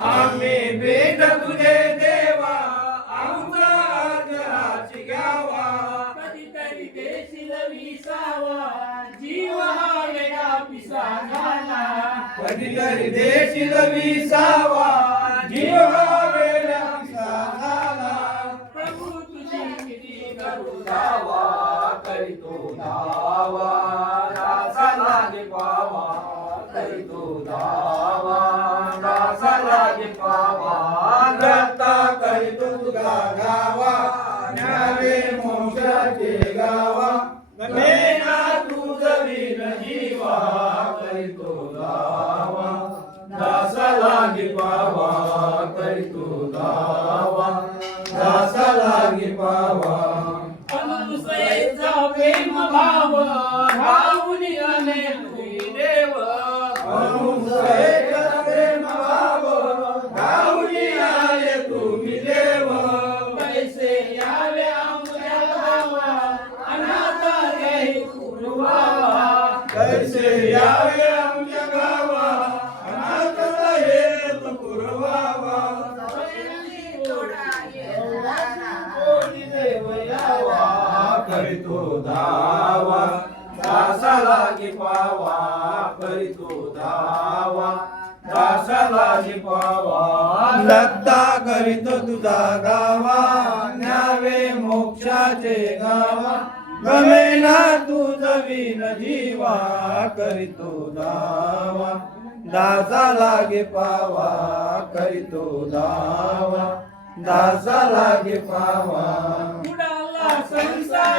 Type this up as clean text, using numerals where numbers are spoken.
आम्ही भेट तुझे देवा आमचा आदराची घ्यावा कधीतरी देशील विसावा जीव हा वेळा पिसा झाला कधीतरी देशील विसावा जीव हा वेड्या पिसा झाला प्रभू तुझी किती करू दावा करीतो दावा दासा लागे पावा करीतो दावा दासा लागे पावा दत्ता करीतो तुझा गावा न्यावे मोक्षाचे गावा गमेना तुझ विन जीवा करीतो दावा दासा लागे पावा करीतो दावा दासा लागे पावा अनुसयेचा प्रेम भाव भावून आले तुझे देव अनुसयेचा प्रेम भाव गाऊनी आले तुम्ही देव कैसे यावे आमच्या गावा अनाथ रे पूर्वावा कैसे यावे आमच्या गावा अनाथ हेत पुरवावा कोटी देव यावा करीतो धावा दासा लागे पावा करीतो धावा दासा लागे पावा दत्ता करीतो तुझा गावा न्यावे मोक्षाचे गावा गमेना तुझ विन जीवा करीतो दावा दासा लागे पावा करीतो दावा दासा लागे पावा उडाला संसार